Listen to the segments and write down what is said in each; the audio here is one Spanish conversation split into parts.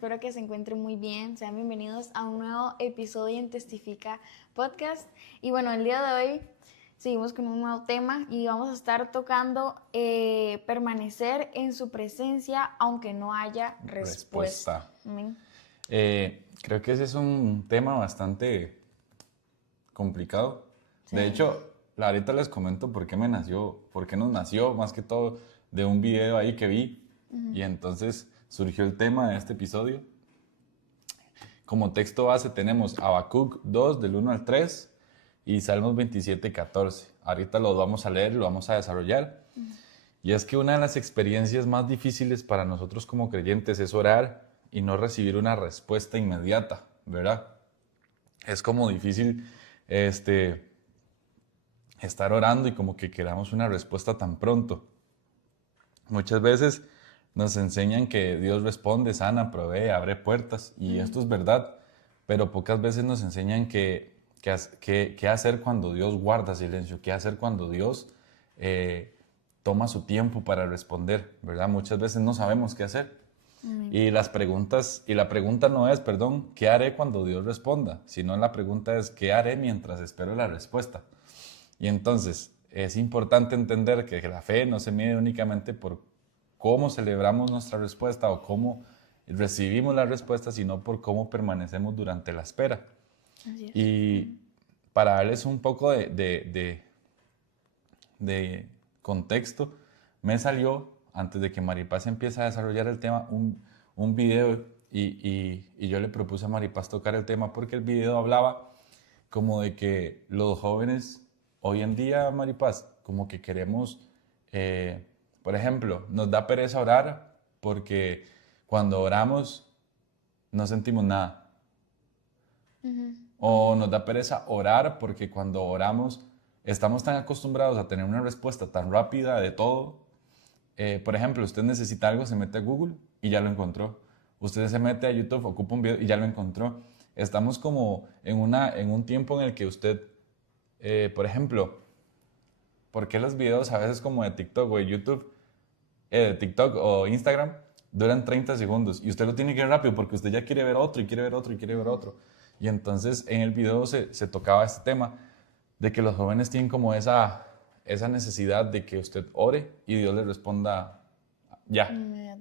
Espero que se encuentren muy bien. Sean bienvenidos a un nuevo episodio en Testifica Podcast. Y bueno, el día de hoy seguimos con un nuevo tema y vamos a estar tocando permanecer en su presencia aunque no haya respuesta. Amén. Creo que ese es un tema bastante complicado. Sí. De hecho, ahorita les comento por qué nos nació, más que todo de un video ahí que vi. Y entonces surgió el tema de este episodio. Como texto base tenemos Habacuc 2 del 1 al 3 y Salmos 27, 14. Ahorita los vamos a leer, lo vamos a desarrollar. Y es que una de las experiencias más difíciles para nosotros como creyentes es orar y no recibir una respuesta inmediata, ¿verdad? Es como difícil estar orando y como que queramos una respuesta tan pronto. Muchas veces nos enseñan que Dios responde, sana, provee, abre puertas, y esto es verdad, pero pocas veces nos enseñan qué hacer cuando Dios guarda silencio, qué hacer cuando Dios toma su tiempo para responder, ¿verdad? Muchas veces no sabemos qué hacer. Y la pregunta no es, ¿qué haré cuando Dios responda? Sino la pregunta es, ¿qué haré mientras espero la respuesta? Y entonces es importante entender que la fe no se mide únicamente por cómo celebramos nuestra respuesta o cómo recibimos la respuesta, sino por cómo permanecemos durante la espera. Así es. Y para darles un poco de contexto, me salió, antes de que Maripaz empiece a desarrollar el tema, un video y yo le propuse a Maripaz tocar el tema porque el video hablaba como de que los jóvenes hoy en día, Maripaz, como que queremos, por ejemplo, nos da pereza orar porque cuando oramos no sentimos nada. O nos da pereza orar porque cuando oramos estamos tan acostumbrados a tener una respuesta tan rápida de todo. Por ejemplo, usted necesita algo, se mete a Google y ya lo encontró. Usted se mete a YouTube, ocupa un video y ya lo encontró. Estamos como en un tiempo en el que usted, por ejemplo, ¿por qué los videos a veces como de TikTok o de YouTube, de TikTok o Instagram, duran 30 segundos? Y usted lo tiene que ver rápido porque usted ya quiere ver otro y quiere ver otro y quiere ver otro. Y entonces en el video se tocaba este tema de que los jóvenes tienen como esa necesidad de que usted ore y Dios le responda ya,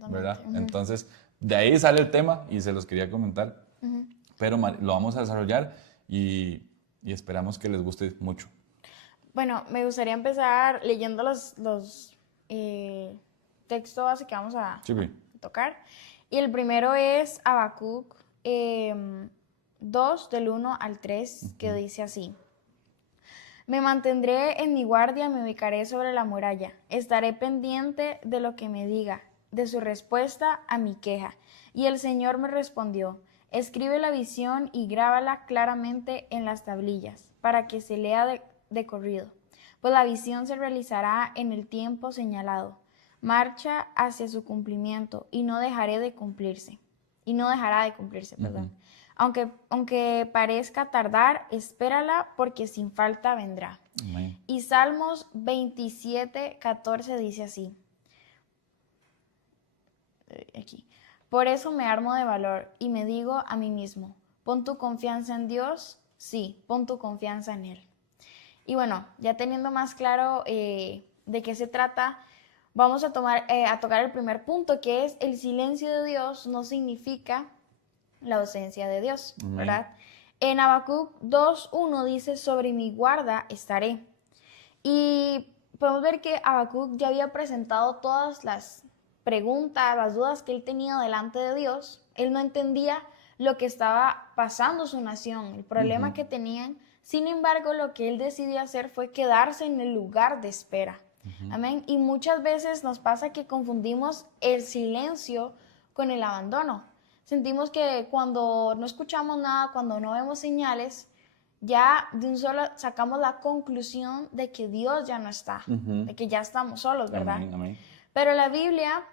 ¿verdad? Entonces, de ahí sale el tema y se los quería comentar, pero lo vamos a desarrollar y esperamos que les guste mucho. Bueno, me gustaría empezar leyendo los textos base que vamos a tocar. Y el primero es Habacuc 2 del 1 al 3, que dice así. Me mantendré en mi guardia, me ubicaré sobre la muralla. Estaré pendiente de lo que me diga, de su respuesta a mi queja. Y el Señor me respondió, escribe la visión y grábala claramente en las tablillas, para que se lea de corrido. Pues la visión se realizará en el tiempo señalado. Marcha hacia su cumplimiento y no dejará de cumplirse. Perdón. Aunque parezca tardar, espérala porque sin falta vendrá. Amén. Y Salmos 27, 14 dice así. Aquí. Por eso me armo de valor y me digo a mí mismo, pon tu confianza en Dios, sí, pon tu confianza en Él. Y bueno, ya teniendo más claro de qué se trata, vamos a tocar el primer punto, que es el silencio de Dios no significa la ausencia de Dios, ¿verdad? En Habacuc 2:1 dice, sobre mi guarda estaré. Y podemos ver que Habacuc ya había presentado todas las preguntas, las dudas que él tenía delante de Dios. Él no entendía lo que estaba pasando su nación, el problema que tenían. Sin embargo, lo que él decidió hacer fue quedarse en el lugar de espera. Amén. Y muchas veces nos pasa que confundimos el silencio con el abandono. Sentimos que cuando no escuchamos nada, cuando no vemos señales, ya de un solo sacamos la conclusión de que Dios ya no está, de que ya estamos solos, ¿verdad? Amén, amén. Pero la Biblia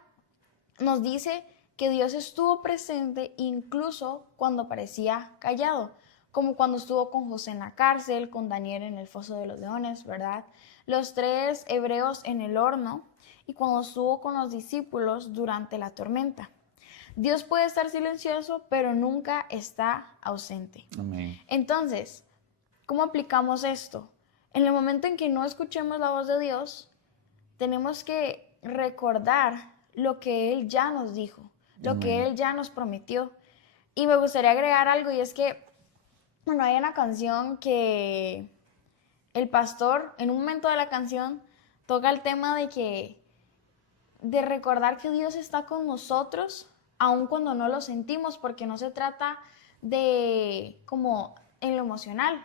nos dice que Dios estuvo presente incluso cuando parecía callado, como cuando estuvo con José en la cárcel, con Daniel en el foso de los leones, ¿verdad? Los 3 hebreos en el horno y cuando estuvo con los discípulos durante la tormenta. Dios puede estar silencioso, pero nunca está ausente. Amén. Entonces, ¿cómo aplicamos esto? En el momento en que no escuchemos la voz de Dios, tenemos que recordar lo que Él ya nos dijo, lo que Él ya nos prometió. Y me gustaría agregar algo, y es que, bueno, hay una canción que el pastor, en un momento de la canción, toca el tema de recordar que Dios está con nosotros, aun cuando no lo sentimos, porque no se trata de como en lo emocional,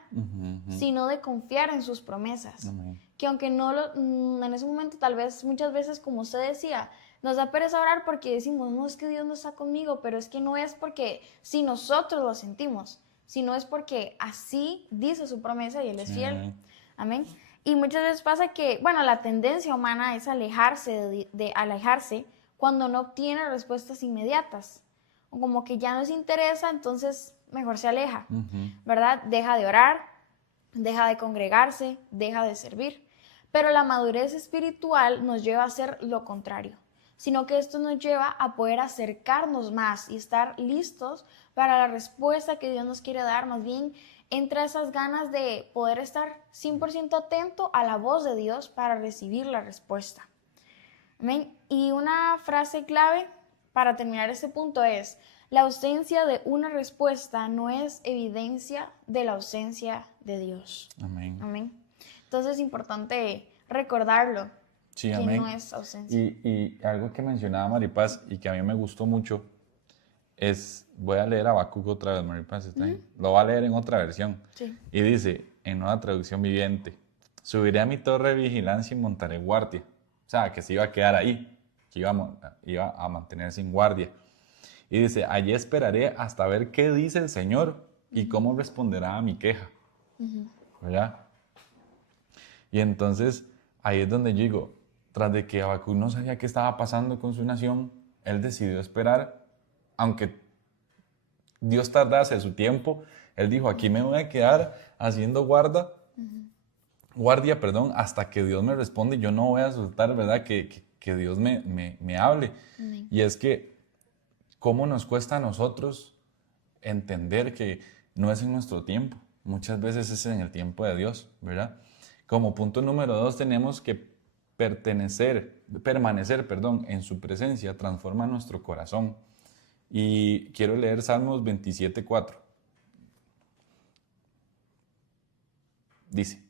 sino de confiar en sus promesas. Amén. Que aunque en ese momento, tal vez muchas veces, como usted decía, nos da pereza orar porque decimos, no, es que Dios no está conmigo, pero es que no es porque si nosotros lo sentimos, sino es porque así dice su promesa y Él es fiel. Amén. Y muchas veces pasa que, bueno, la tendencia humana es alejarse de alejarse cuando no obtiene respuestas inmediatas. O como que ya no se interesa, entonces mejor se aleja, ¿verdad? Deja de orar, deja de congregarse, deja de servir. Pero la madurez espiritual nos lleva a hacer lo contrario, sino que esto nos lleva a poder acercarnos más y estar listos para la respuesta que Dios nos quiere dar. Más bien, entra esas ganas de poder estar 100% atento a la voz de Dios para recibir la respuesta. Amén. Y una frase clave para terminar este punto es: la ausencia de una respuesta no es evidencia de la ausencia de Dios. Amén. Amén. Entonces es importante recordarlo, Sí, que amén. no es ausencia. Y algo que mencionaba Maripaz y que a mí me gustó mucho es, voy a leer Habacuc otra vez, Maripaz, ¿está bien? Lo voy a leer en otra versión. Sí. Y dice, en Nueva Traducción Viviente, subiré a mi torre de vigilancia y montaré guardia. O sea, que se iba a quedar ahí, que iba a mantenerse en guardia. Y dice, allí esperaré hasta ver qué dice el Señor y cómo responderá a mi queja. ¿Verdad? Y entonces, ahí es donde yo digo, tras de que Habacuc no sabía qué estaba pasando con su nación, él decidió esperar, aunque Dios tardase su tiempo, él dijo, aquí me voy a quedar haciendo guardia, hasta que Dios me responde. Yo no voy a soltar, ¿verdad? Que Dios me hable. Amén. Y es que, ¿cómo nos cuesta a nosotros entender que no es en nuestro tiempo? Muchas veces es en el tiempo de Dios, ¿verdad? Como punto número 2, tenemos que permanecer, en su presencia, transforma nuestro corazón. Y quiero leer Salmos 27:4. Dice,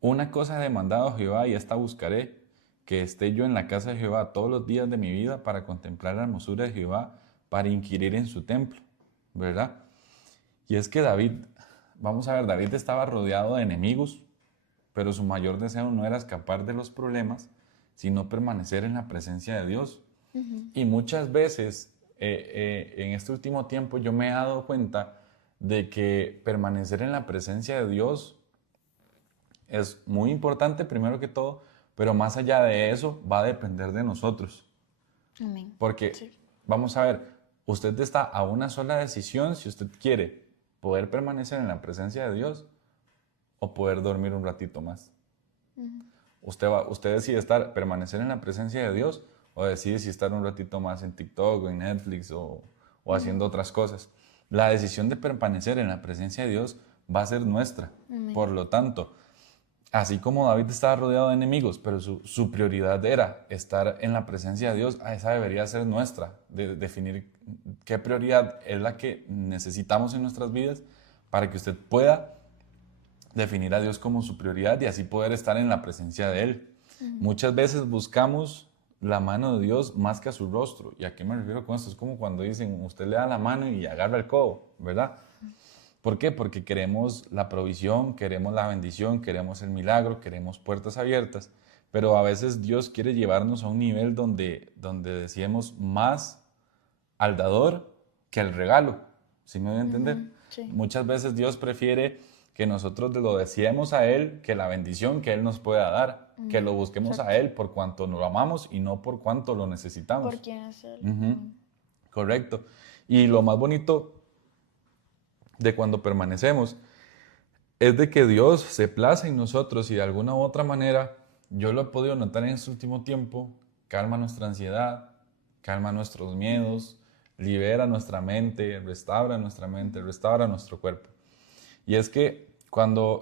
una cosa he demandado a Jehová y esta buscaré, que esté yo en la casa de Jehová todos los días de mi vida para contemplar la hermosura de Jehová, para inquirir en su templo, ¿verdad? Y es que David, vamos a ver, David estaba rodeado de enemigos, pero su mayor deseo no era escapar de los problemas, sino permanecer en la presencia de Dios. Y muchas veces, en este último tiempo, yo me he dado cuenta de que permanecer en la presencia de Dios es muy importante, primero que todo, pero más allá de eso, va a depender de nosotros. Amén. Porque, Sí. vamos a ver, usted está a una sola decisión si usted quiere poder permanecer en la presencia de Dios o poder dormir un ratito más. Usted decide permanecer en la presencia de Dios o decide si estar un ratito más en TikTok o en Netflix o haciendo otras cosas. La decisión de permanecer en la presencia de Dios va a ser nuestra. Por lo tanto, así como David estaba rodeado de enemigos, pero su prioridad era estar en la presencia de Dios, esa debería ser nuestra, de definir qué prioridad es la que necesitamos en nuestras vidas para que usted pueda definir a Dios como su prioridad y así poder estar en la presencia de Él. Muchas veces buscamos la mano de Dios más que a su rostro. ¿Y a qué me refiero con esto? Es como cuando dicen, usted le da la mano y agarra el codo, ¿verdad? ¿Por qué? Porque queremos la provisión, queremos la bendición, queremos el milagro, queremos puertas abiertas, pero a veces Dios quiere llevarnos a un nivel donde decimos más al dador que al regalo. ¿Sí me voy a entender? Sí. Muchas veces Dios prefiere que nosotros lo deseemos a Él, que la bendición que Él nos pueda dar, que lo busquemos a Él por cuanto lo amamos y no por cuanto lo necesitamos. ¿Por quién es Él? Correcto. Y lo más bonito de cuando permanecemos es de que Dios se place en nosotros y de alguna u otra manera, yo lo he podido notar en este último tiempo, calma nuestra ansiedad, calma nuestros miedos, libera nuestra mente, restaura nuestro cuerpo. Y es que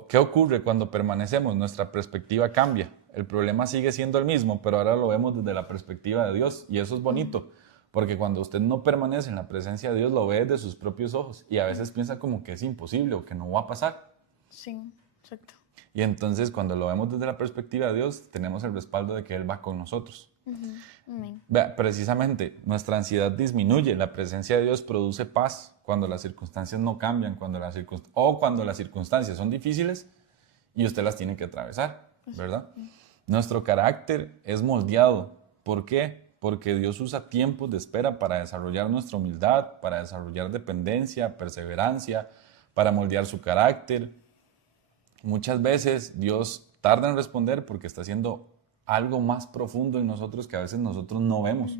¿qué ocurre cuando permanecemos? Nuestra perspectiva cambia. El problema sigue siendo el mismo, pero ahora lo vemos desde la perspectiva de Dios. Y eso es bonito, porque cuando usted no permanece en la presencia de Dios, lo ve desde sus propios ojos. Y a veces piensa como que es imposible o que no va a pasar. Sí, exacto. Y entonces cuando lo vemos desde la perspectiva de Dios, tenemos el respaldo de que Él va con nosotros. Amén. Vea, precisamente, nuestra ansiedad disminuye, la presencia de Dios produce paz cuando las circunstancias no cambian, cuando las circunstancias son difíciles y usted las tiene que atravesar, ¿verdad? Nuestro carácter es moldeado. ¿Por qué? Porque Dios usa tiempos de espera para desarrollar nuestra humildad, para desarrollar dependencia, perseverancia, para moldear su carácter. Muchas veces Dios tarda en responder porque está haciendo algo más profundo en nosotros que a veces nosotros no vemos.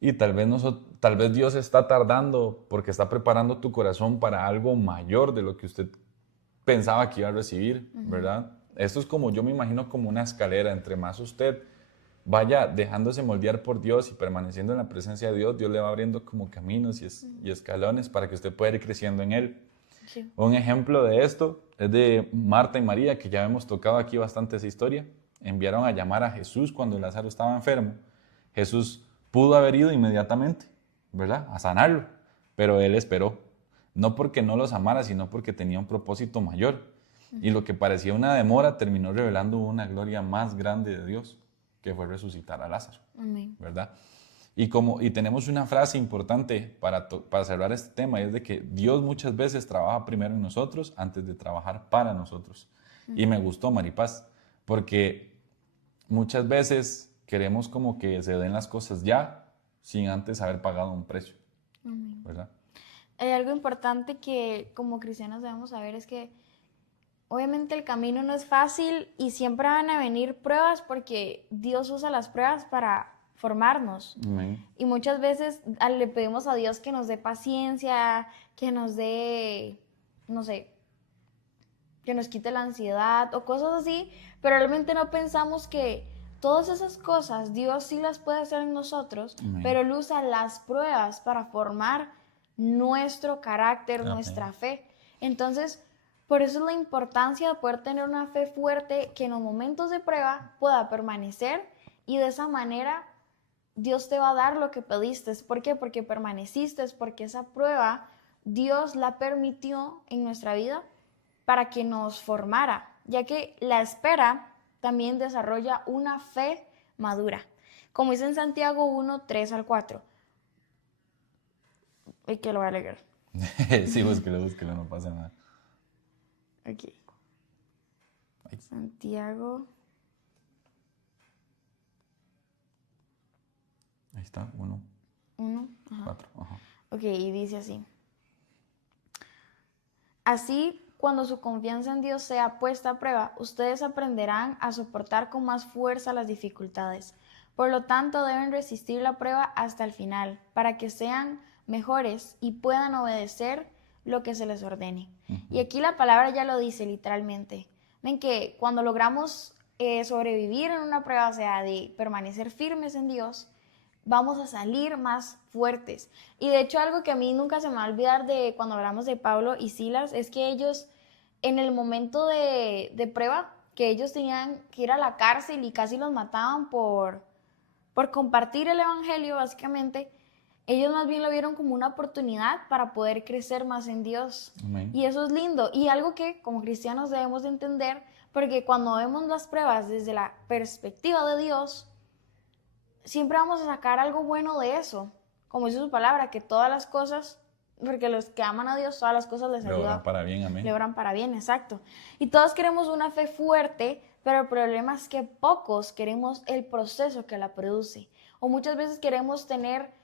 Y tal vez Dios está tardando porque está preparando tu corazón para algo mayor de lo que usted pensaba que iba a recibir, ¿verdad? Esto es como, yo me imagino como una escalera. Entre más usted vaya dejándose moldear por Dios y permaneciendo en la presencia de Dios, Dios le va abriendo como caminos y escalones para que usted pueda ir creciendo en Él. Sí. Un ejemplo de esto es de Marta y María, que ya hemos tocado aquí bastante esa historia. Enviaron a llamar a Jesús cuando Lázaro estaba enfermo. Jesús pudo haber ido inmediatamente, ¿verdad?, a sanarlo, pero Él esperó. No porque no los amara, sino porque tenía un propósito mayor. Y lo que parecía una demora terminó revelando una gloria más grande de Dios, que fue resucitar a Lázaro, ¿verdad? Y tenemos una frase importante para cerrar este tema, y es de que Dios muchas veces trabaja primero en nosotros antes de trabajar para nosotros. Y me gustó, Maripaz, porque muchas veces queremos como que se den las cosas ya, sin antes haber pagado un precio, ¿verdad? Hay algo importante que como cristianos debemos saber, es que obviamente el camino no es fácil y siempre van a venir pruebas, porque Dios usa las pruebas para formarnos. Amén. Y muchas veces le pedimos a Dios que nos dé paciencia, que nos dé, no sé, que nos quite la ansiedad o cosas así, pero realmente no pensamos que todas esas cosas Dios sí las puede hacer en nosotros. Amén. Pero Él usa las pruebas para formar nuestro carácter, amén, nuestra fe. Entonces, por eso es la importancia de poder tener una fe fuerte que en los momentos de prueba pueda permanecer, y de esa manera Dios te va a dar lo que pediste. ¿Por qué? Porque permaneciste, porque esa prueba Dios la permitió en nuestra vida para que nos formara, ya que la espera también desarrolla una fe madura. Como dice en Santiago 1, 3 al 4. Y que lo voy a leer. Sí, búsquelo, no pasa nada. Ok. Santiago. Ahí está, 1. 4. Ok, y dice así. Así, cuando su confianza en Dios sea puesta a prueba, ustedes aprenderán a soportar con más fuerza las dificultades. Por lo tanto, deben resistir la prueba hasta el final, para que sean mejores y puedan obedecer lo que se les ordene. Y aquí la palabra ya lo dice literalmente. Ven que cuando logramos sobrevivir en una prueba, o sea, de permanecer firmes en Dios, vamos a salir más fuertes. Y de hecho, algo que a mí nunca se me va a olvidar de cuando hablamos de Pablo y Silas, es que ellos, en el momento de prueba, que ellos tenían que ir a la cárcel y casi los mataban por compartir el evangelio, básicamente, ellos más bien lo vieron como una oportunidad para poder crecer más en Dios. Amén. Y eso es lindo. Y algo que como cristianos debemos de entender, porque cuando vemos las pruebas desde la perspectiva de Dios, siempre vamos a sacar algo bueno de eso. Como dice su palabra, que todas las cosas, porque los que aman a Dios, todas las cosas les ayudan. Le obran para bien, amén. Le obran para bien, exacto. Y todos queremos una fe fuerte, pero el problema es que pocos queremos el proceso que la produce. O muchas veces queremos tener,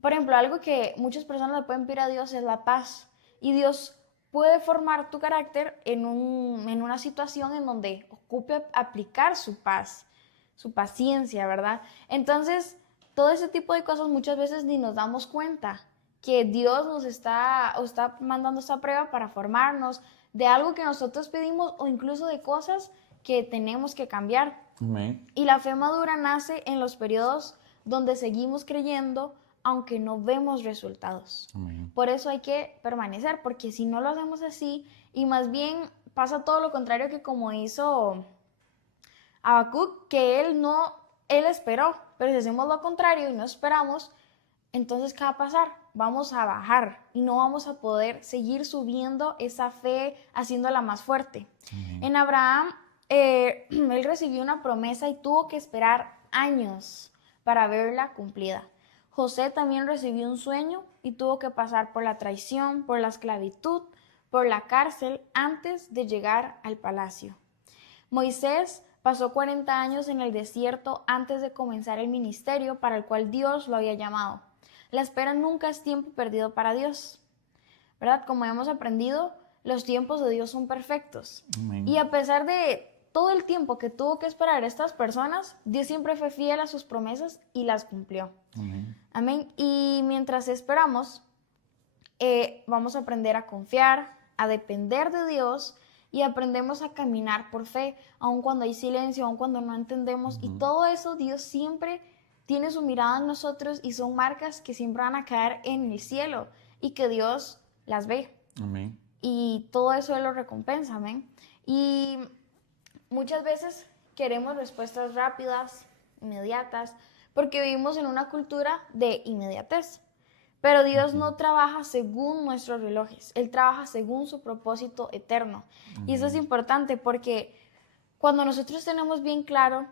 por ejemplo, algo que muchas personas le pueden pedir a Dios es la paz. Y Dios puede formar tu carácter en una situación en donde ocupe aplicar su paz, su paciencia, ¿verdad? Entonces, todo ese tipo de cosas muchas veces ni nos damos cuenta que Dios nos está mandando esta prueba para formarnos de algo que nosotros pedimos, o incluso de cosas que tenemos que cambiar. Amén. Y la fe madura nace en los periodos donde seguimos creyendo aunque no vemos resultados. Amén. Por eso hay que permanecer, porque si no lo hacemos así, y más bien pasa todo lo contrario que como hizo Habacuc, que él esperó, pero si hacemos lo contrario y no esperamos, entonces ¿qué va a pasar? Vamos a bajar y no vamos a poder seguir subiendo esa fe, haciéndola más fuerte. Amén. En Abraham, él recibió una promesa y tuvo que esperar años para verla cumplida. José también recibió un sueño y tuvo que pasar por la traición, por la esclavitud, por la cárcel antes de llegar al palacio. Moisés pasó 40 años en el desierto antes de comenzar el ministerio para el cual Dios lo había llamado. La espera nunca es tiempo perdido para Dios, ¿verdad? Como hemos aprendido, los tiempos de Dios son perfectos. Amén. Y a pesar de todo el tiempo que tuvo que esperar estas personas, Dios siempre fue fiel a sus promesas y las cumplió. Amén. Amén. Y mientras esperamos, vamos a aprender a confiar, a depender de Dios y aprendemos a caminar por fe, aun cuando hay silencio, aun cuando no entendemos. Y todo eso Dios siempre tiene su mirada en nosotros y son marcas que siempre van a caer en el cielo y que Dios las ve. Amén. Y todo eso Él lo recompensa, amén. Y muchas veces queremos respuestas rápidas, inmediatas, porque vivimos en una cultura de inmediatez. Pero Dios no trabaja según nuestros relojes, Él trabaja según su propósito eterno. Y eso es importante porque cuando nosotros tenemos bien claro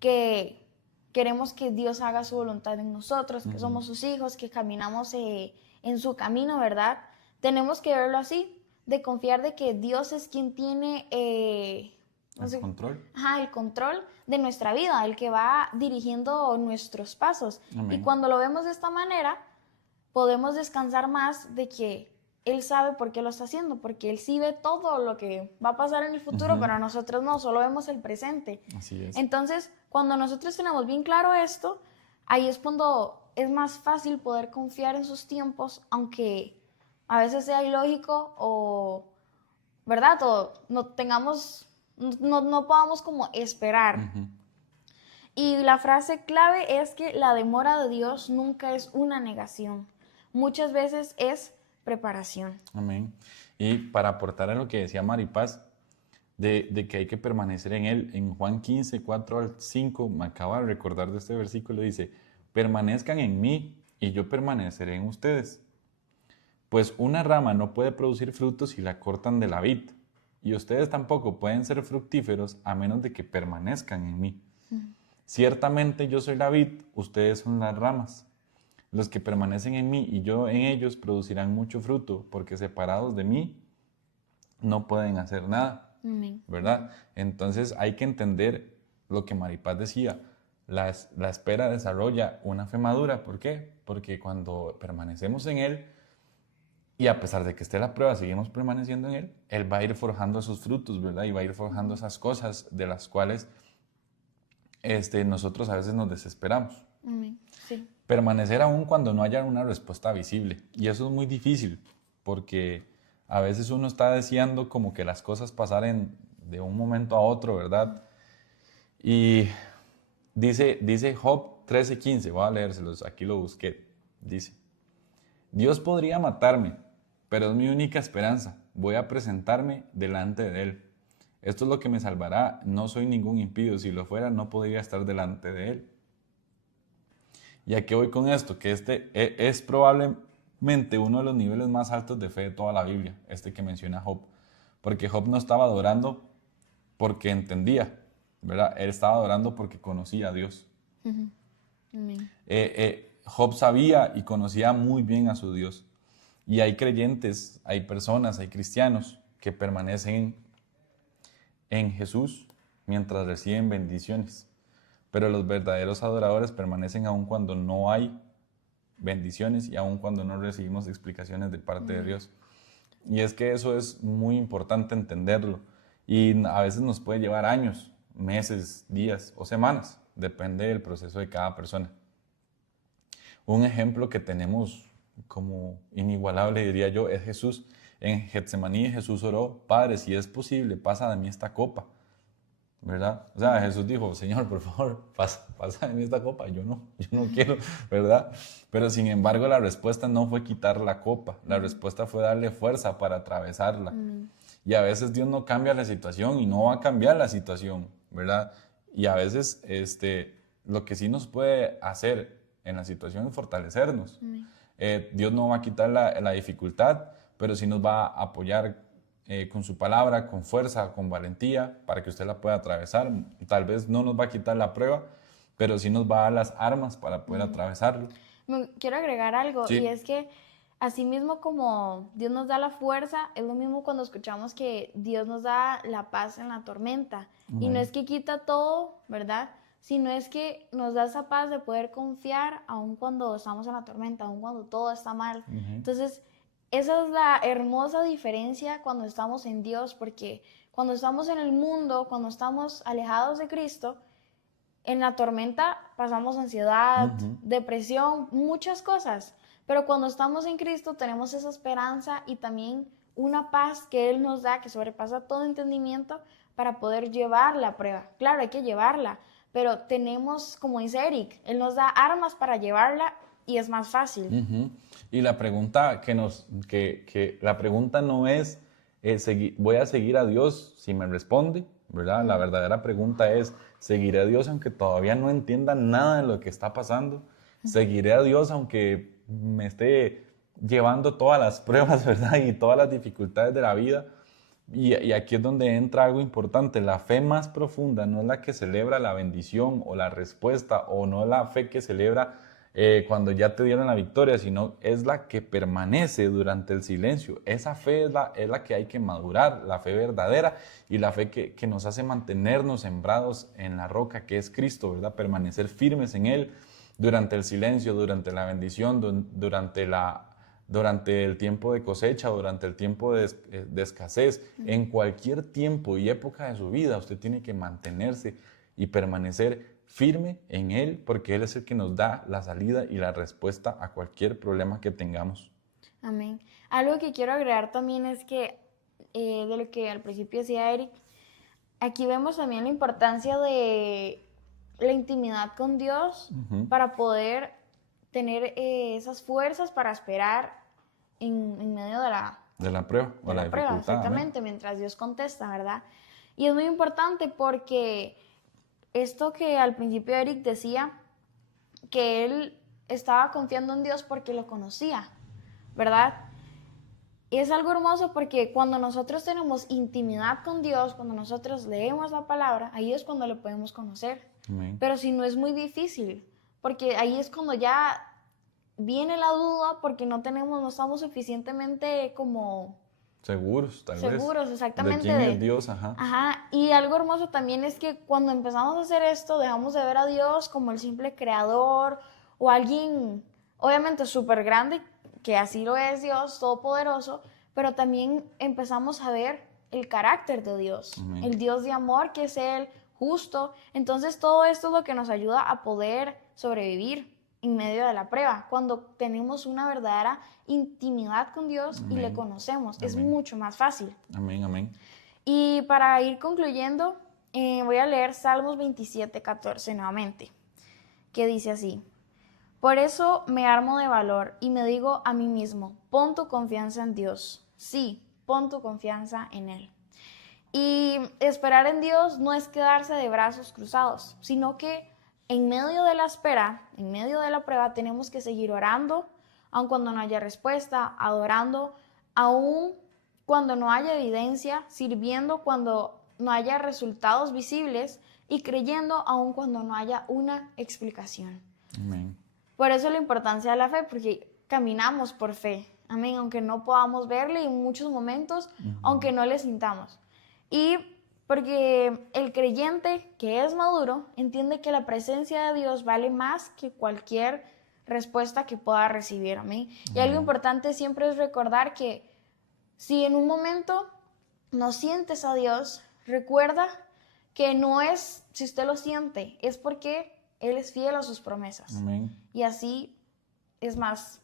que queremos que Dios haga su voluntad en nosotros, que somos sus hijos, que caminamos en su camino, ¿verdad? Tenemos que verlo así, de confiar de que Dios es quien tiene El control. el control de nuestra vida, el que va dirigiendo nuestros pasos. Amén. Y cuando lo vemos de esta manera, podemos descansar más de que Él sabe por qué lo está haciendo, porque Él sí ve todo lo que va a pasar en el futuro, pero nosotros no, solo vemos el presente. Así es. Entonces, cuando nosotros tenemos bien claro esto, ahí es cuando es más fácil poder confiar en sus tiempos, aunque a veces sea ilógico o, ¿verdad? O no podamos como esperar. Y la frase clave es que la demora de Dios nunca es una negación. Muchas veces es preparación. Amén. Y para aportar a lo que decía Maripaz, de que hay que permanecer en Él, en Juan 15, 4 al 5, me acabo de recordar de este versículo, dice, permanezcan en mí y yo permaneceré en ustedes. Pues una rama no puede producir frutos si la cortan de la vid, y ustedes tampoco pueden ser fructíferos a menos de que permanezcan en mí. Ciertamente yo soy la vid, ustedes son las ramas. Los que permanecen en mí y yo en ellos producirán mucho fruto, porque separados de mí no pueden hacer nada, ¿verdad? Entonces hay que entender lo que Maripaz decía, la espera desarrolla una fe madura. ¿Por qué? Porque cuando permanecemos en Él, y a pesar de que esté la prueba, seguimos permaneciendo en Él, Él va a ir forjando esos frutos, ¿verdad? Y va a ir forjando esas cosas de las cuales nosotros a veces nos desesperamos. Sí. Permanecer aún cuando no haya una respuesta visible. Y eso es muy difícil, porque a veces uno está deseando como que las cosas pasaren de un momento a otro, ¿verdad? Y dice Job 13:15, voy a leérselos, aquí lo busqué. Dice, Dios podría matarme, pero es mi única esperanza. Voy a presentarme delante de Él. Esto es lo que me salvará. No soy ningún impío. Si lo fuera, no podría estar delante de Él. ¿Y a qué voy con esto? Que es probablemente uno de los niveles más altos de fe de toda la Biblia, que menciona Job. Porque Job no estaba adorando porque entendía, ¿verdad? Él estaba adorando porque conocía a Dios. Job sabía y conocía muy bien a su Dios. Y hay creyentes, hay personas, hay cristianos que permanecen en Jesús mientras reciben bendiciones. Pero los verdaderos adoradores permanecen aun cuando no hay bendiciones y aun cuando no recibimos explicaciones de parte de Dios. Y es que eso es muy importante entenderlo. Y a veces nos puede llevar años, meses, días o semanas. Depende del proceso de cada persona. Un ejemplo que tenemos como inigualable, diría yo, es Jesús. En Getsemaní Jesús oró, Padre, si es posible, pasa de mí esta copa. ¿verdad? O sea, Jesús dijo, Señor, por favor, pasa de mí esta copa, yo no quiero, ¿verdad? Pero sin embargo, la respuesta no fue quitar la copa, la respuesta fue darle fuerza para atravesarla. Y a veces Dios no cambia la situación y no va a cambiar la situación, ¿verdad? Y a veces lo que sí nos puede hacer en la situación es fortalecernos. Dios no va a quitar la dificultad, pero sí nos va a apoyar con su palabra, con fuerza, con valentía, para que usted la pueda atravesar. Tal vez no nos va a quitar la prueba, pero sí nos va a dar las armas para poder atravesarlo. Quiero agregar algo, Sí. y es que así mismo como Dios nos da la fuerza, es lo mismo cuando escuchamos que Dios nos da la paz en la tormenta. Y no es que quita todo, ¿verdad? Sino es que nos da esa paz de poder confiar aun cuando estamos en la tormenta, aun cuando todo está mal. Entonces, esa es la hermosa diferencia cuando estamos en Dios, porque cuando estamos en el mundo, cuando estamos alejados de Cristo, en la tormenta pasamos ansiedad, depresión, muchas cosas. Pero cuando estamos en Cristo tenemos esa esperanza y también una paz que Él nos da, que sobrepasa todo entendimiento, para poder llevar la prueba. Claro, hay que llevarla, pero tenemos, como dice Eric, Él nos da armas para llevarla y es más fácil. Y la pregunta la pregunta no es, voy a seguir a Dios si me responde, ¿verdad? La verdadera pregunta es, ¿seguiré a Dios aunque todavía no entienda nada de lo que está pasando? ¿Seguiré a Dios aunque me esté llevando todas las pruebas, ¿verdad? Y todas las dificultades de la vida? Y aquí es donde entra algo importante. La fe más profunda no es la que celebra la bendición o la respuesta, o no es la fe que celebra cuando ya te dieron la victoria, sino es la que permanece durante el silencio. Esa fe es la que hay que madurar, la fe verdadera y la fe que nos hace mantenernos sembrados en la roca que es Cristo, ¿verdad? Permanecer firmes en Él durante el silencio, durante la bendición, durante el tiempo de cosecha, durante el tiempo de escasez, en cualquier tiempo y época de su vida, usted tiene que mantenerse y permanecer firme en Él, porque Él es el que nos da la salida y la respuesta a cualquier problema que tengamos. Amén. Algo que quiero agregar también es que, de lo que al principio decía Eric, aquí vemos también la importancia de la intimidad con Dios para poder tener esas fuerzas para esperar en medio de la prueba o la prueba, dificultad. exactamente, mientras Dios contesta, ¿verdad? Y es muy importante porque esto que al principio Eric decía, que él estaba confiando en Dios porque lo conocía, ¿verdad? Es algo hermoso porque cuando nosotros tenemos intimidad con Dios, cuando nosotros leemos la palabra, ahí es cuando lo podemos conocer. Amén. Pero si no, es muy difícil, porque ahí es cuando ya viene la duda, porque no estamos suficientemente como seguros, tal vez. seguros, exactamente. De quién es Dios, ajá. Ajá, y algo hermoso también es que cuando empezamos a hacer esto, dejamos de ver a Dios como el simple creador o alguien, obviamente, súper grande, que así lo es Dios, todopoderoso, pero también empezamos a ver el carácter de Dios, Amén. el Dios de amor que es Él, justo. Entonces todo esto es lo que nos ayuda a poder sobrevivir en medio de la prueba, cuando tenemos una verdadera intimidad con Dios. Amén. Y le conocemos. Amén. Es mucho más fácil. Amén, amén. Y para ir concluyendo, voy a leer Salmos 27:14 nuevamente, que dice así: por eso me armo de valor y me digo a mí mismo, pon tu confianza en Dios. Sí, pon tu confianza en Él. Y esperar en Dios no es quedarse de brazos cruzados, sino que en medio de la espera, en medio de la prueba, tenemos que seguir orando, aun cuando no haya respuesta, adorando, aun cuando no haya evidencia, sirviendo cuando no haya resultados visibles y creyendo aun cuando no haya una explicación. Amén. Por eso la importancia de la fe, porque caminamos por fe. Amén, aunque no podamos verle en muchos momentos, aunque no le sintamos. Y porque el creyente que es maduro entiende que la presencia de Dios vale más que cualquier respuesta que pueda recibir. Amén. Y algo importante siempre es recordar que si en un momento no sientes a Dios, recuerda que no es si usted lo siente, es porque Él es fiel a sus promesas. Amén. Y así es más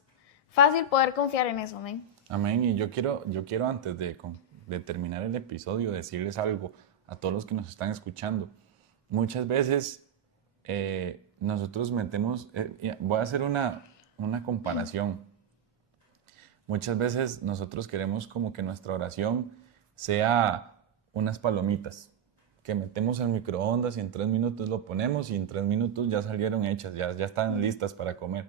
fácil poder confiar en eso. Amén. Amén. Y yo quiero antes de terminar el episodio decirles algo a todos los que nos están escuchando. Muchas veces nosotros metemos, voy a hacer una comparación. Muchas veces nosotros queremos como que nuestra oración sea unas palomitas que metemos al microondas y en 3 minutos lo ponemos y en 3 minutos ya salieron hechas, ya están listas para comer.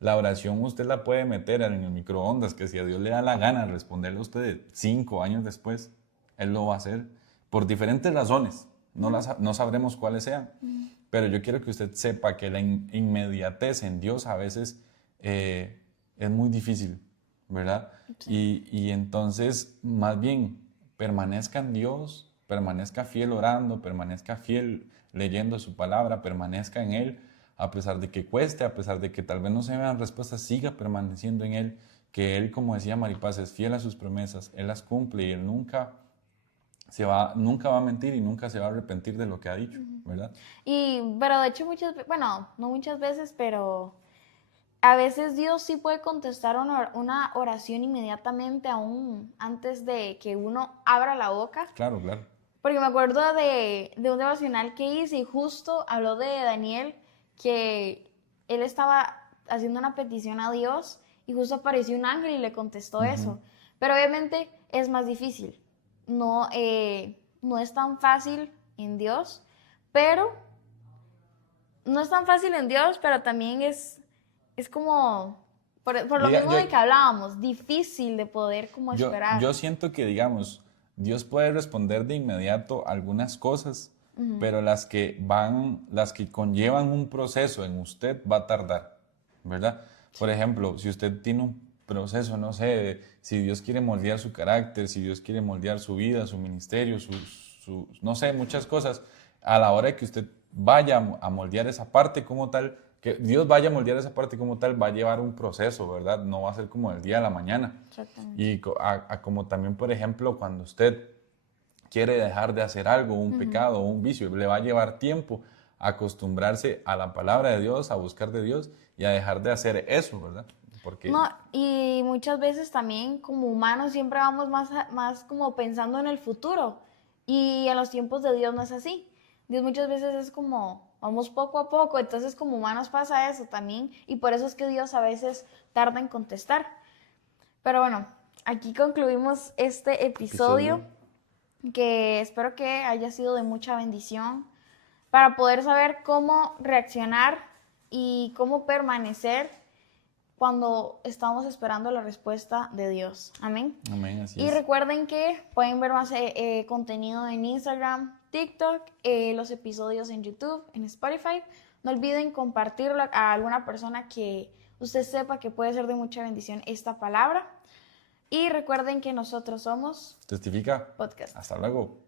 La oración usted la puede meter en el microondas, que si a Dios le da la gana responderle a usted 5 años después, Él lo va a hacer por diferentes razones. No sabremos cuáles sean, pero yo quiero que usted sepa que la inmediatez en Dios a veces es muy difícil, ¿verdad? Sí. Y entonces, más bien, permanezca en Dios, permanezca fiel orando, permanezca fiel leyendo su palabra, permanezca en Él, a pesar de que cueste, a pesar de que tal vez no se vean respuestas, siga permaneciendo en Él, que Él, como decía Maripaz, es fiel a sus promesas, Él las cumple y Él nunca va a mentir y nunca se va a arrepentir de lo que ha dicho, ¿verdad? Pero de hecho no muchas veces, pero a veces Dios sí puede contestar una oración inmediatamente, aún antes de que uno abra la boca. Claro, claro. Porque me acuerdo de un devocional que hice y justo habló de Daniel, que él estaba haciendo una petición a Dios y justo apareció un ángel y le contestó eso. Pero obviamente es más difícil. No es tan fácil en Dios, pero también es como, por lo mismo de que hablábamos, difícil de poder como esperar. Yo siento que, digamos, Dios puede responder de inmediato algunas cosas, pero las que conllevan un proceso en usted va a tardar, ¿verdad? Por ejemplo, si usted tiene un proceso, no sé, si Dios quiere moldear su carácter, si Dios quiere moldear su vida, su ministerio, no sé, muchas cosas, a la hora de que usted vaya a moldear esa parte como tal, que Dios vaya a moldear esa parte como tal, va a llevar un proceso, ¿verdad? No va a ser como del día a la mañana. Exactamente. Y como también, por ejemplo, cuando usted quiere dejar de hacer algo, un pecado o un vicio, le va a llevar tiempo a acostumbrarse a la palabra de Dios, a buscar de Dios y a dejar de hacer eso, ¿verdad? Porque... No, y muchas veces también como humanos siempre vamos más como pensando en el futuro y en los tiempos de Dios no es así. Dios muchas veces es como, vamos poco a poco, entonces como humanos pasa eso también y por eso es que Dios a veces tarda en contestar. Pero bueno, aquí concluimos este episodio que espero que haya sido de mucha bendición para poder saber cómo reaccionar y cómo permanecer cuando estamos esperando la respuesta de Dios. Amén. Amén, así y es. Recuerden que pueden ver más contenido en Instagram, TikTok, los episodios en YouTube, en Spotify. No olviden compartirlo a alguna persona que usted sepa que puede ser de mucha bendición esta palabra. Y recuerden que nosotros somos Testifica. Podcast. Hasta luego.